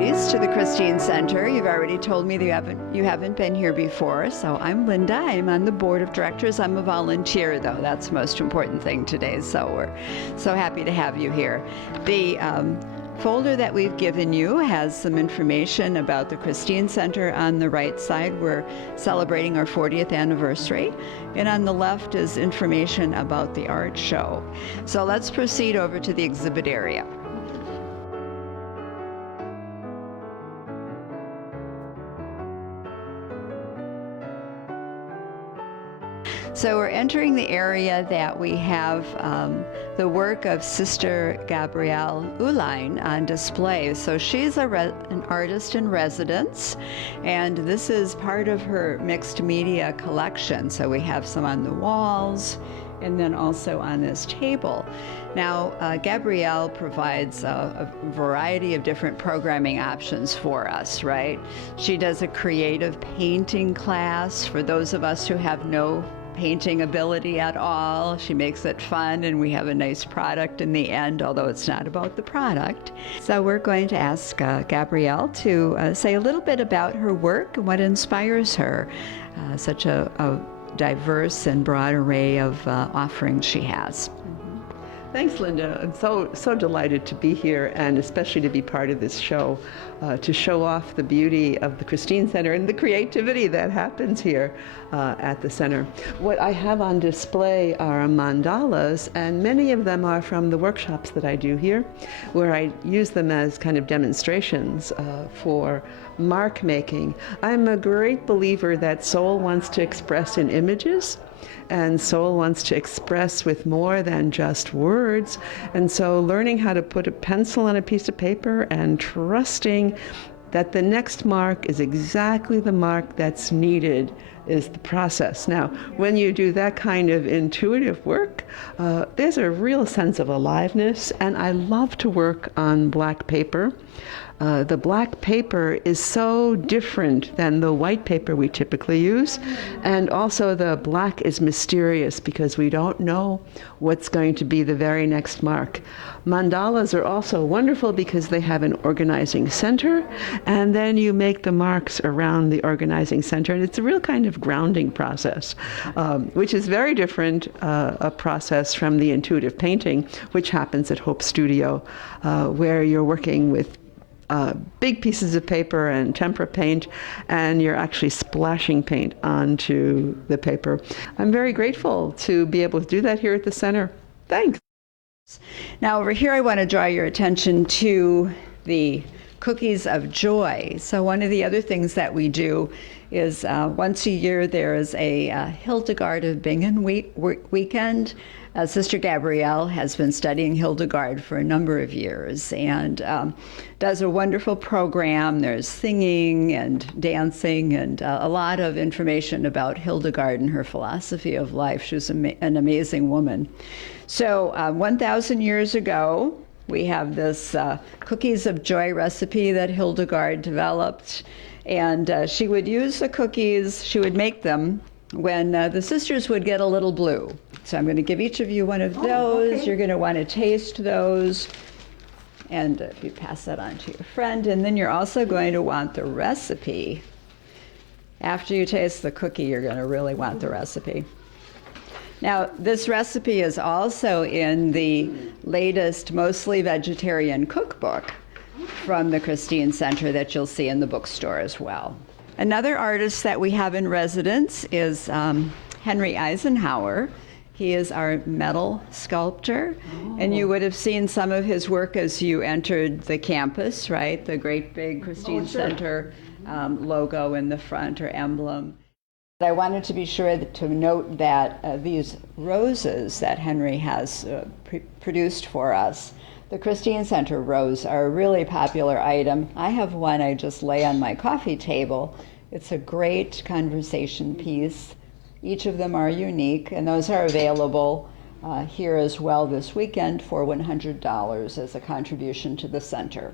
ladies, to the Christine Center. You've already told me that you haven't been here before. So I'm Linda. I'm on the board of directors. I'm a volunteer, though. That's the most important thing today. So we're so happy to have you here. The folder that we've given you has some information about the Christine Center. On the right side, we're celebrating our 40th anniversary. And on the left is information about the art show. So let's proceed over to the exhibit area. So we're entering the area that we have the work of Sister Gabrielle Uihlein on display. So she's an artist in residence, and this is part of her mixed media collection. So we have some on the walls and then also on this table. Now, Gabrielle provides a variety of different programming options for us, right? She does a creative painting class for those of us who have no painting ability at all. She makes it fun, and we have a nice product in the end, although it's not about the product. So we're going to ask Gabrielle to say a little bit about her work and what inspires her, such a diverse and broad array of offerings she has. Thanks, Linda. I'm so delighted to be here, and especially to be part of this show, to show off the beauty of the Christine Center and the creativity that happens here at the center. What I have on display are mandalas, and many of them are from the workshops that I do here, where I use them as kind of demonstrations for mark making. I'm a great believer that soul wants to express in images, and soul wants to express with more than just words. And so learning how to put a pencil on a piece of paper and trusting that the next mark is exactly the mark that's needed is the process. Now, when you do that kind of intuitive work, there's a real sense of aliveness, and I love to work on black paper. The black paper is so different than the white paper we typically use, and also the black is mysterious because we don't know what's going to be the very next mark. Mandalas are also wonderful because they have an organizing center, and then you make the marks around the organizing center, and it's a real kind of grounding process, which is very different a process from the intuitive painting, which happens at Hope Studio, where you're working with big pieces of paper and tempera paint, and you're actually splashing paint onto the paper. I'm very grateful to be able to do that here at the center. Thanks. Now over here I want to draw your attention to the Cookies of Joy. So one of the other things that we do is once a year there is a Hildegard of Bingen weekend. Sister Gabrielle has been studying Hildegard for a number of years and does a wonderful program. There's singing and dancing and a lot of information about Hildegard and her philosophy of life. She was an amazing woman. So 1,000 years ago, we have this Cookies of Joy recipe that Hildegard developed, and she would use the cookies, she would make them when the sisters would get a little blue. So I'm going to give each of you one of those. Okay. You're going to want to taste those, and if you pass that on to your friend, and then you're also going to want the recipe. After you taste the cookie, you're going to really want the recipe. Now, this recipe is also in the latest mostly vegetarian cookbook from the Christine Center that you'll see in the bookstore as well. Another artist that we have in residence is Henry Eisenhower. He is our metal sculptor, and you would have seen some of his work as you entered the campus, right? The great big Christine Center logo in the front or emblem. I wanted to be sure to note that these roses that Henry has produced for us, the Christine Center rose, are a really popular item. I have one I just lay on my coffee table. It's a great conversation piece. Each of them are unique, and those are available here as well this weekend for $100 as a contribution to the center.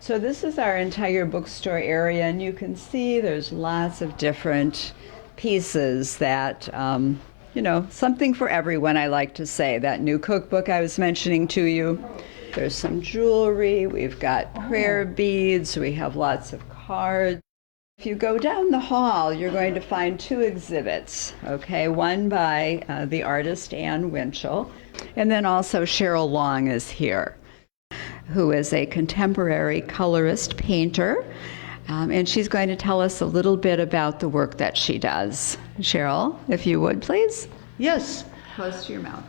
So this is our entire bookstore area, and you can see there's lots of different pieces that, something for everyone, I like to say. That new cookbook I was mentioning to you. There's some jewelry, we've got prayer beads, we have lots of cards. If you go down the hall, you're going to find two exhibits, okay? One by the artist Anne Winchell, and then also Cheryl Long is here, who is a contemporary colorist painter, and she's going to tell us a little bit about the work that she does. Cheryl, if you would, please. Yes. Close to your mouth.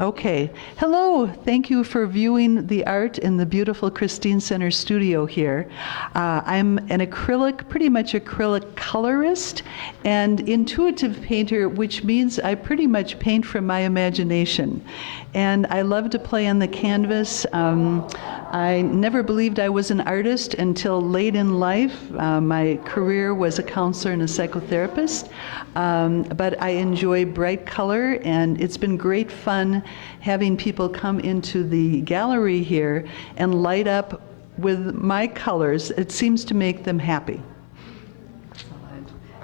Okay. Hello. Thank you for viewing the art in the beautiful Christine Center studio here. I'm an pretty much acrylic colorist and intuitive painter, which means I pretty much paint from my imagination. And I love to play on the canvas. I never believed I was an artist until late in life. My career was a counselor and a psychotherapist, but I enjoy bright color, and it's been great fun having people come into the gallery here and light up with my colors. It seems to make them happy.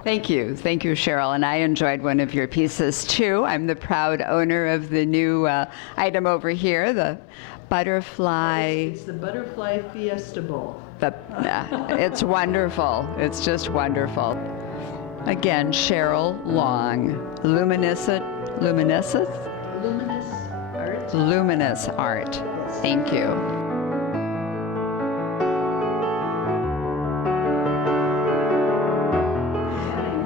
Thank you, Cheryl, and I enjoyed one of your pieces too. I'm the proud owner of the new item over here, the butterfly. It's the Butterfly Fiesta Bowl. It's wonderful. It's just wonderful. Again, Cheryl Long, Luminous Art. Luminous Art. Thank you.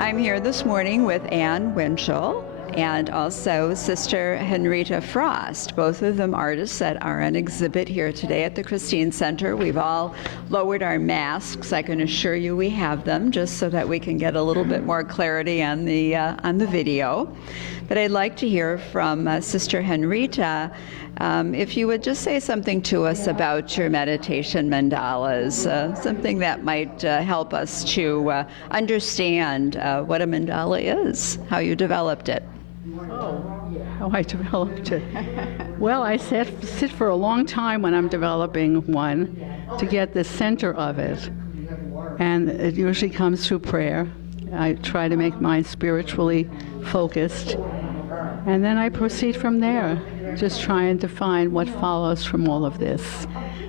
I'm here this morning with Anne Winchell and also Sister Henrietta Frost, both of them artists that are on exhibit here today at the Christine Center. We've all lowered our masks. I can assure you we have them just so that we can get a little bit more clarity on the video. But I'd like to hear from Sister Henrietta. If you would just say something to us about your meditation mandalas, something that might help us to understand what a mandala is, how you developed it. How I developed it. Well, I sit for a long time when I'm developing one to get the center of it. And it usually comes through prayer. I try to make mine spiritually focused. And then I proceed from there, just trying to find what follows from all of this.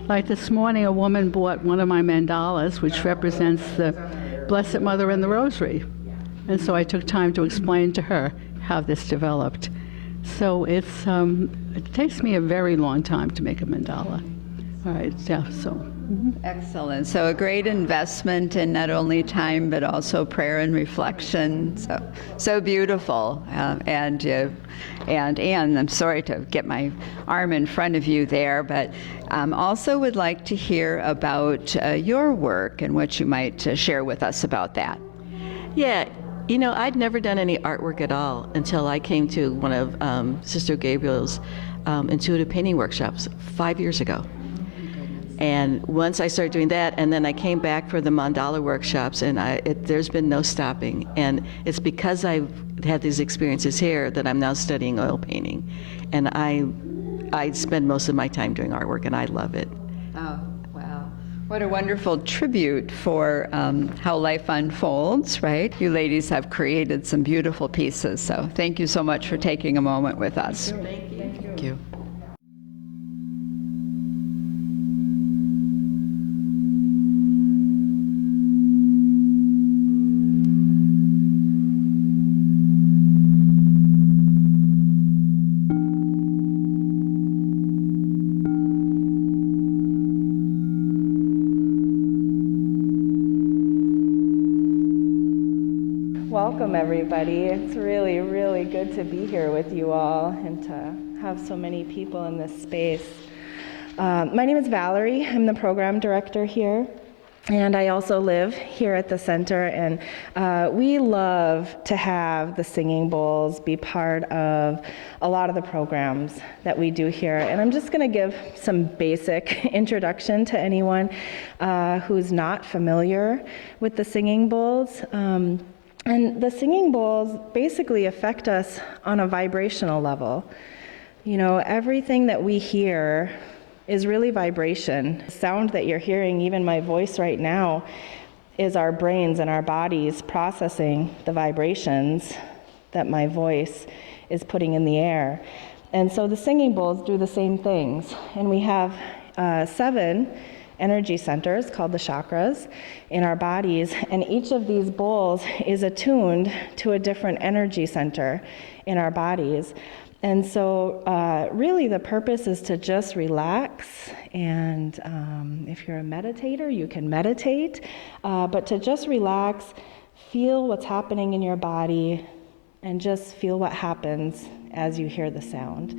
Like this morning, a woman bought one of my mandalas, which represents the Blessed Mother and the Rosary. And so I took time to explain to her how this developed. So it takes me a very long time to make a mandala. All right, yeah, so. Excellent. So a great investment in not only time but also prayer and reflection. So beautiful. And Anne, I'm sorry to get my arm in front of you there, but also would like to hear about your work and what you might share with us about that. Yeah, you know, I'd never done any artwork at all until I came to one of Sister Gabriel's intuitive painting workshops 5 years ago. And once I started doing that, and then I came back for the mandala workshops, and there's been no stopping. And it's because I've had these experiences here that I'm now studying oil painting. And I spend most of my time doing artwork, and I love it. Oh, wow. What a wonderful tribute for how life unfolds, right? You ladies have created some beautiful pieces, so thank you so much for taking a moment with us. Thank you. Thank you. Welcome, everybody. It's really, really good to be here with you all and to have so many people in this space. My name is Valerie. I'm the program director here, and I also live here at the center. And we love to have the singing bowls be part of a lot of the programs that we do here. And I'm just going to give some basic introduction to anyone who's not familiar with the singing bowls. And the singing bowls basically affect us on a vibrational level. You know, everything that we hear is really vibration. The sound that you're hearing, even my voice right now, is our brains and our bodies processing the vibrations that my voice is putting in the air. And so the singing bowls do the same things. And we have 7 energy centers called the chakras in our bodies, and each of these bowls is attuned to a different energy center in our bodies. And so really the purpose is to just relax, and if you're a meditator, you can meditate, but to just relax, feel what's happening in your body, and just feel what happens as you hear the sound.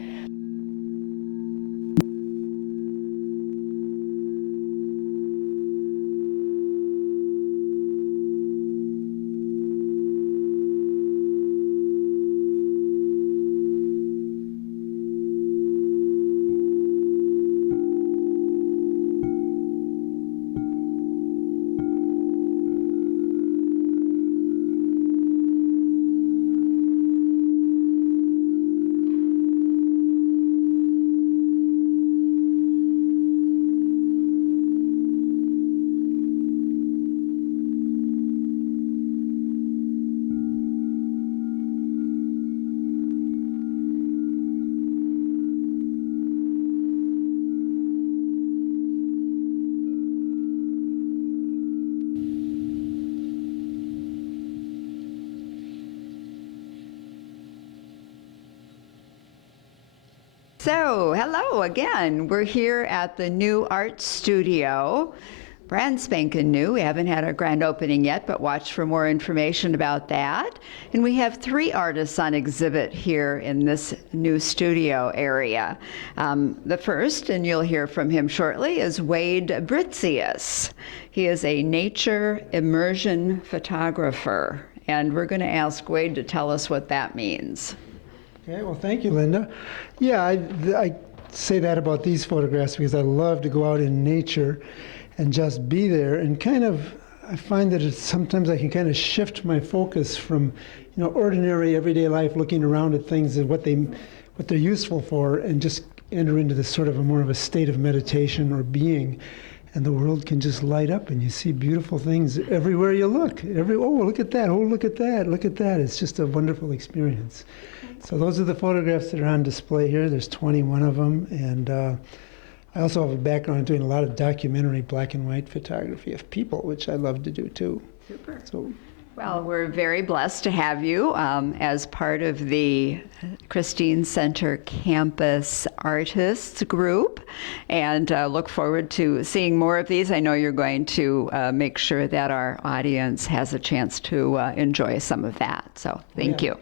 So, hello again. We're here at the new art studio, brand spanking new. We haven't had our grand opening yet, but watch for more information about that. And we have 3 artists on exhibit here in this new studio area. The first, and you'll hear from him shortly, is Wade Britzius. He is a nature immersion photographer, and we're going to ask Wade to tell us what that means. Okay, well, thank you, Linda. Yeah, I say that about these photographs because I love to go out in nature and just be there, and kind of, I find that sometimes I can kind of shift my focus from, ordinary everyday life, looking around at things and what they're useful for, and just enter into this sort of more of a state of meditation or being. And the world can just light up, and you see beautiful things everywhere you look. Oh, look at that! Oh, look at that! Look at that! It's just a wonderful experience. So those are the photographs that are on display here. There's 21 of them, and I also have a background doing a lot of documentary black and white photography of people, which I love to do too. Super. So, Well, we're very blessed to have you as part of the Christine Center Campus Artists Group, and look forward to seeing more of these. I know you're going to make sure that our audience has a chance to enjoy some of that. So thank you.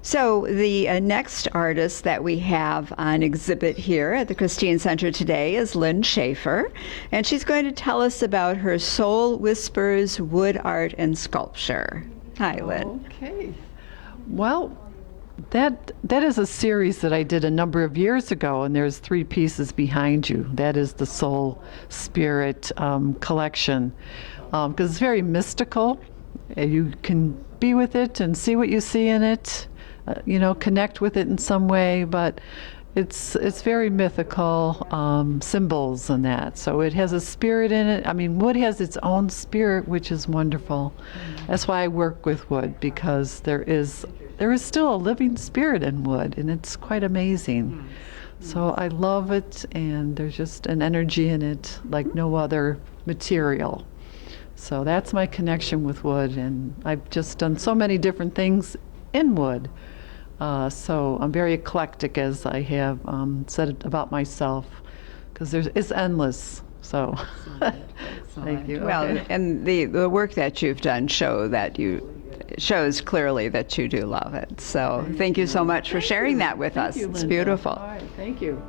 So the next artist that we have on exhibit here at the Christine Center today is Lynn Schaefer, and she's going to tell us about her Soul Whispers wood art and sculpture. Hi, Lynn. Okay. Well, that is a series that I did a number of years ago, and there's 3 pieces behind you. That is the Soul Spirit collection, because it's very mystical. You can be with it and see what you see in it. Connect with it in some way, but it's very mythical, symbols and that. So it has a spirit in it. I mean, wood has its own spirit, which is wonderful. That's why I work with wood, because there is still a living spirit in wood, and it's quite amazing. So I love it, and there's just an energy in it like no other material. So that's my connection with wood, and I've just done so many different things in wood. So I'm very eclectic, as I have said about myself, because it's endless. So thank you. Well, Okay. and the work that you've done shows clearly that you do love it. So thank you so much for sharing that with us. Thank you, It's Linda. beautiful. All right, thank you.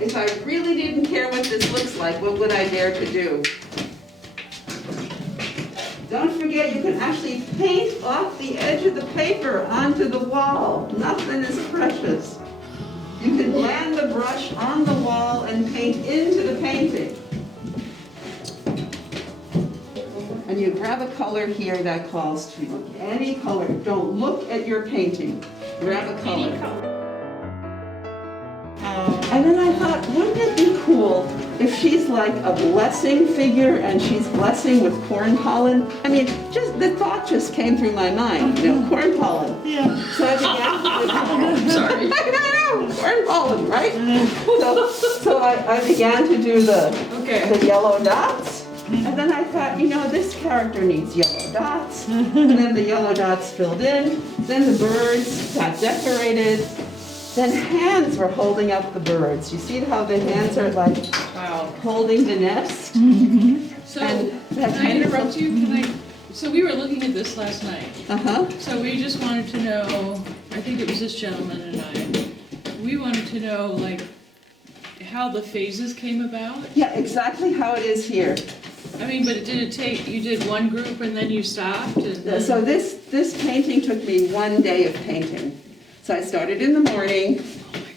if I really didn't care what this looks like, what would I dare to do? Don't forget, you can actually paint off the edge of the paper onto the wall. Nothing is precious. You can land the brush on the wall and paint into the painting. And you grab a color here that calls to you. Any color. Don't look at your painting. Grab a color. And then I thought, wouldn't it be cool if she's like a blessing figure and she's blessing with corn pollen? I mean, just the thought just came through my mind, you know, corn pollen. Yeah. So I began to do sorry. I know, corn pollen, right? So I began to do the yellow dots. And then I thought, you know, this character needs yellow dots. And then the yellow dots filled in. Then the birds got decorated. Then hands were holding up the birds. You see how the hands are like holding the nest? So, can I interrupt you? So we were looking at this last night. So we just wanted to know, I think it was this gentleman and I, we wanted to know like how the phases came about. Yeah, exactly how it is here. I mean, but did it take, you did one group and then you stopped? And then... So this painting took me 1 day of painting. So I started in the morning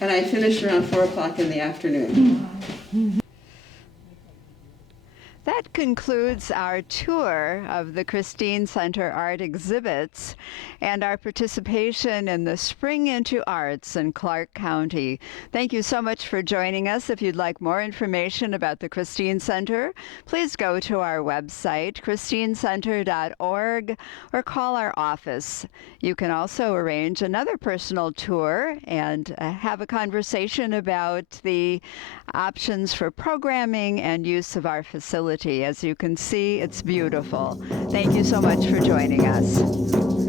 and I finished around 4 o'clock in the afternoon. That concludes our tour of the Christine Center art exhibits and our participation in the Spring into Arts in Clark County. Thank you so much for joining us. If you'd like more information about the Christine Center, please go to our website, christinecenter.org, or call our office. You can also arrange another personal tour and have a conversation about the options for programming and use of our facility. As you can see, it's beautiful. Thank you so much for joining us.